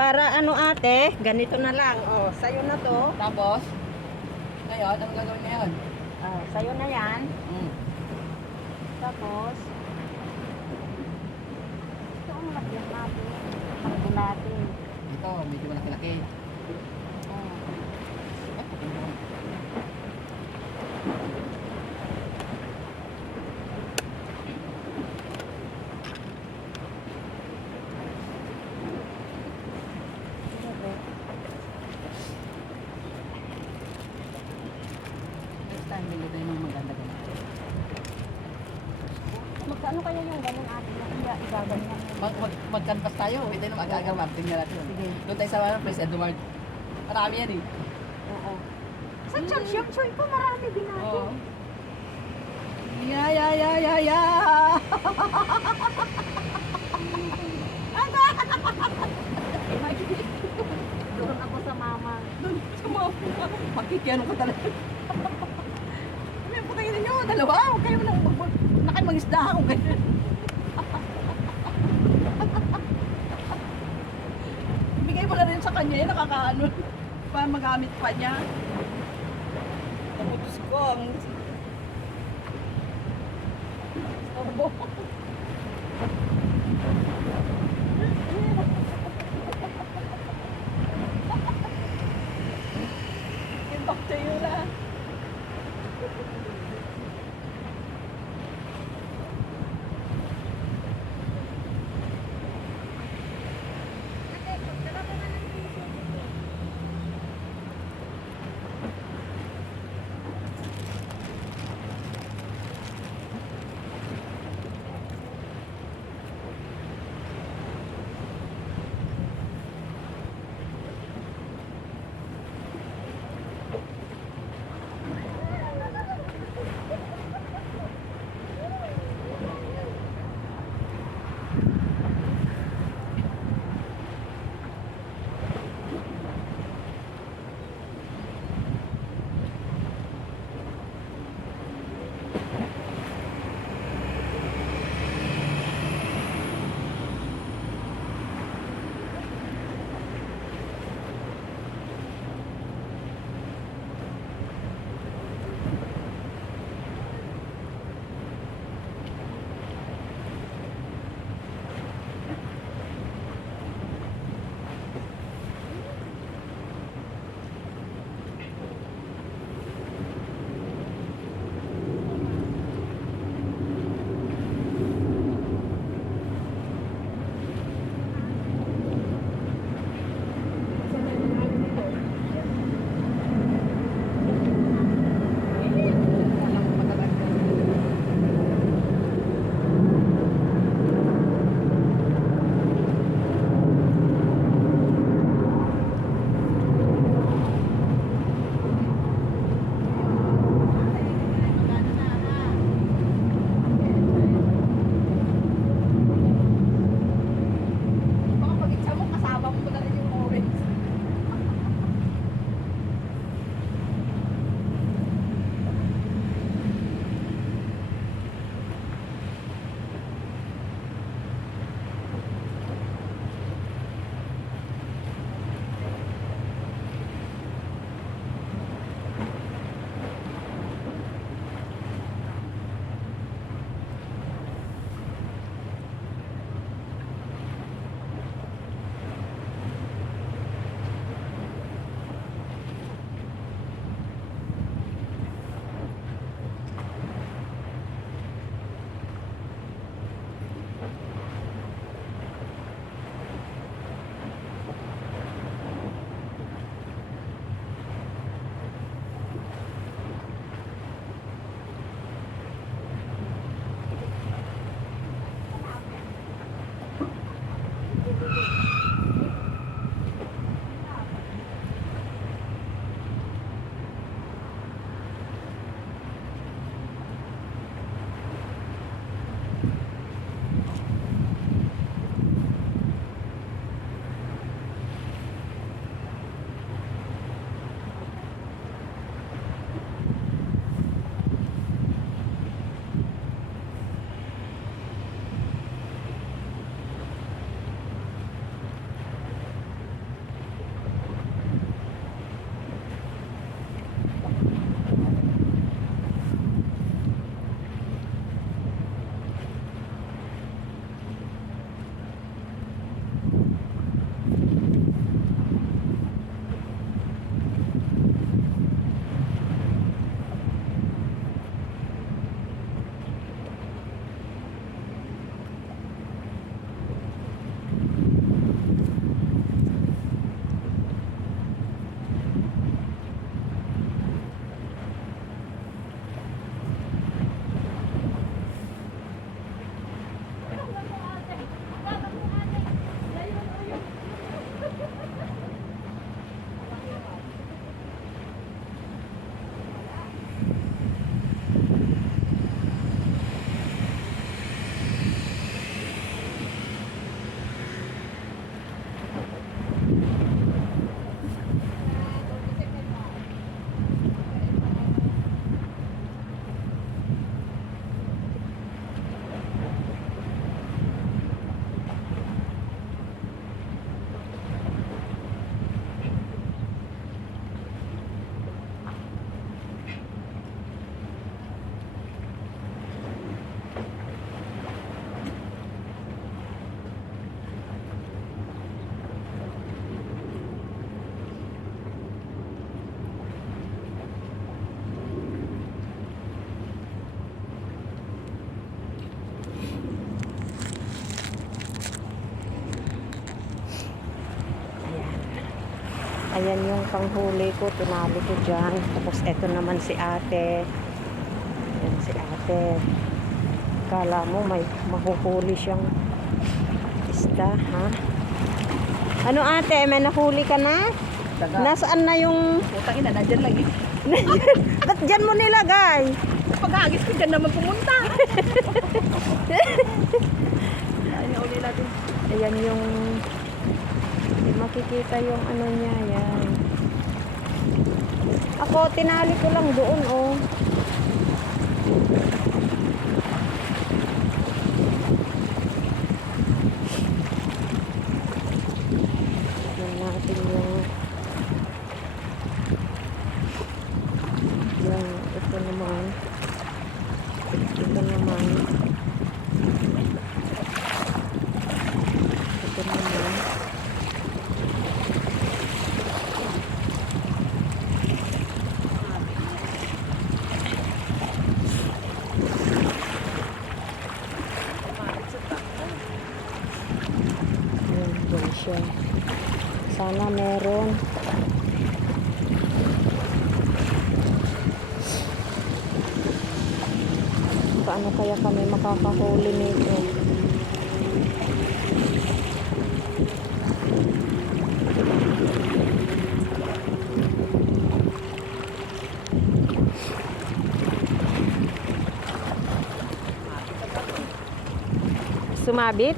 para ano ate, ganito na lang. Oh, sa'yo na to. Tapos, ngayon, anong gagawin ngayon? Ah, sa'yo na yan. Hmm. Tapos, ito ang lagyan natin. Ang natin. Ito, medyo malaki-laki. Oh. Next time, bili tayo ng maganda ganito. Magkano kaya yung ganun ate na igaganyan? Mag-canvas tayo. Wait tayo ng aga-aga, marketing na natin. Sige. Doon tayo sa Place Edward. Marami yan eh. Oo. Sa Champion po marami din natin. Oo. Ya. Doon ako sa mama. Doon sa mga makikiano ka talaga. May putayin ninyo, dalawa. Huwag kayo na kayo mag-isda kung ganyan. Bigay mo na rin sa kanya, nakakaano. Para magamit pa niya. Tapos ko ang... Obo. Get back to you lang. Ayan yung panghuli ko, tinali ko dyan. Tapos eto naman si ate. Ayan si ate. Kala mo may mahuhuli siyang isda, ha? Ano ate, may nahuli ka na? Daga. Nasaan na yung... Putang ina, nandyan lang eh. Ba't dyan mo nilagay? Paghagis ko dyan naman pumunta. Ayun, uli natin. Ayan yung... Hindi makikita yung ano niya, yan. Ako, tinali ko lang doon, oh. Yan natin yung... Yan, ito naman. Ito naman. Ito naman. Yan, yan siya. Sana meron. Paano kaya kami makakahuli nito? Sumabit?